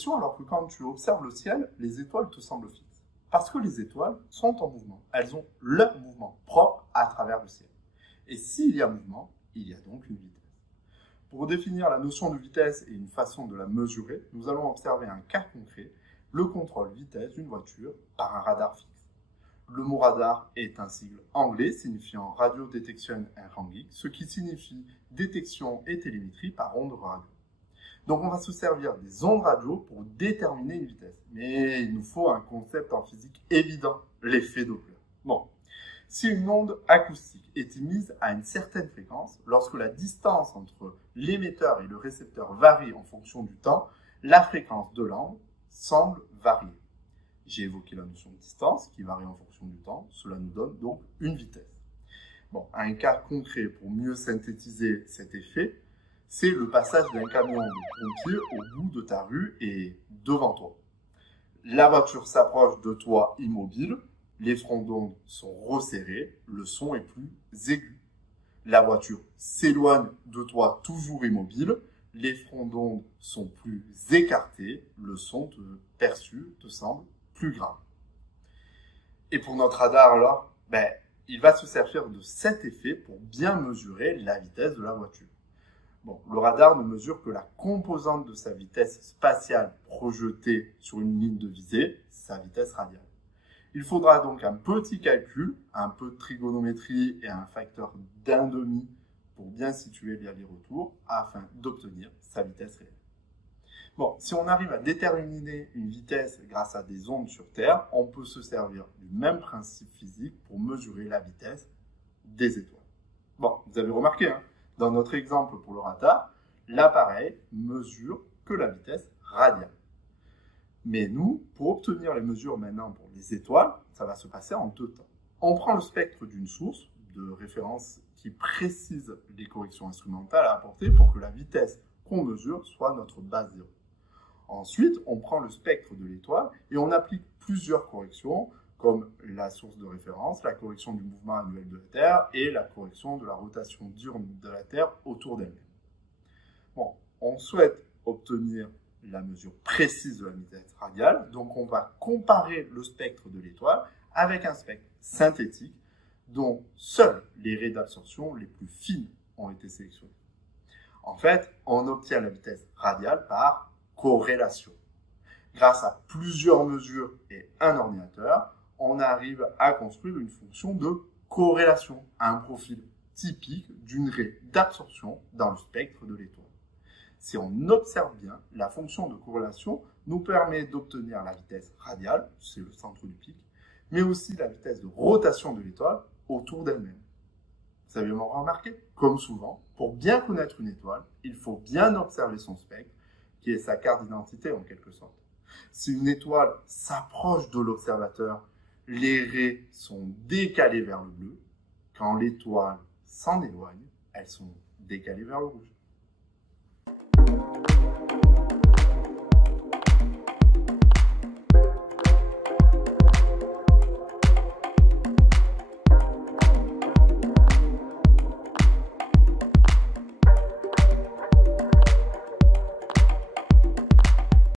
question alors que quand tu observes le ciel, les étoiles te semblent fixes. Parce que les étoiles sont en mouvement. Elles ont leur mouvement propre à travers le ciel. Et s'il y a mouvement, il y a donc une vitesse. Pour définir la notion de vitesse et une façon de la mesurer, nous allons observer un cas concret, le contrôle vitesse d'une voiture par un radar fixe. Le mot radar est un sigle anglais signifiant Radio Detection and Ranging, ce qui signifie détection et télémétrie par ondes radio. Donc on va se servir des ondes radio pour déterminer une vitesse. Mais il nous faut un concept en physique évident, l'effet Doppler. Bon, si une onde acoustique est émise à une certaine fréquence, lorsque la distance entre l'émetteur et le récepteur varie en fonction du temps, la fréquence de l'onde semble varier. J'ai évoqué la notion de distance qui varie en fonction du temps. Cela nous donne donc une vitesse. Bon, un cas concret pour mieux synthétiser cet effet, c'est le passage d'un camion de pompiers au bout de ta rue et devant toi. La voiture s'approche de toi immobile, les fronts d'onde sont resserrés, le son est plus aigu. La voiture s'éloigne de toi toujours immobile, les fronts d'onde sont plus écartés, le son perçu te semble plus grave. Et pour notre radar alors, il va se servir de cet effet pour bien mesurer la vitesse de la voiture. Bon, le radar ne mesure que la composante de sa vitesse spatiale projetée sur une ligne de visée, sa vitesse radiale. Il faudra donc un petit calcul, un peu de trigonométrie et un facteur d'1,5 pour bien situer l'aller-retour afin d'obtenir sa vitesse réelle. Bon, si on arrive à déterminer une vitesse grâce à des ondes sur Terre, on peut se servir du même principe physique pour mesurer la vitesse des étoiles. Bon, vous avez remarqué, hein, dans notre exemple pour le radar, l'appareil mesure que la vitesse radiale. Mais nous, pour obtenir les mesures maintenant pour les étoiles, ça va se passer en 2 temps. On prend le spectre d'une source de référence qui précise les corrections instrumentales à apporter pour que la vitesse qu'on mesure soit notre base 0. Ensuite, on prend le spectre de l'étoile et on applique plusieurs corrections comme la source de référence, la correction du mouvement annuel de la Terre et la correction de la rotation diurne de la Terre autour d'elle-même. Bon, on souhaite obtenir la mesure précise de la vitesse radiale, donc on va comparer le spectre de l'étoile avec un spectre synthétique dont seules les raies d'absorption les plus fines ont été sélectionnées. En fait, on obtient la vitesse radiale par corrélation. Grâce à plusieurs mesures et un ordinateur, on arrive à construire une fonction de corrélation, un profil typique d'une raie d'absorption dans le spectre de l'étoile. Si on observe bien, la fonction de corrélation nous permet d'obtenir la vitesse radiale, c'est le centre du pic, mais aussi la vitesse de rotation de l'étoile autour d'elle-même. Vous avez remarqué, comme souvent, pour bien connaître une étoile, il faut bien observer son spectre, qui est sa carte d'identité en quelque sorte. Si une étoile s'approche de l'observateur, les raies sont décalées vers le bleu. Quand l'étoile s'en éloigne, elles sont décalées vers le rouge.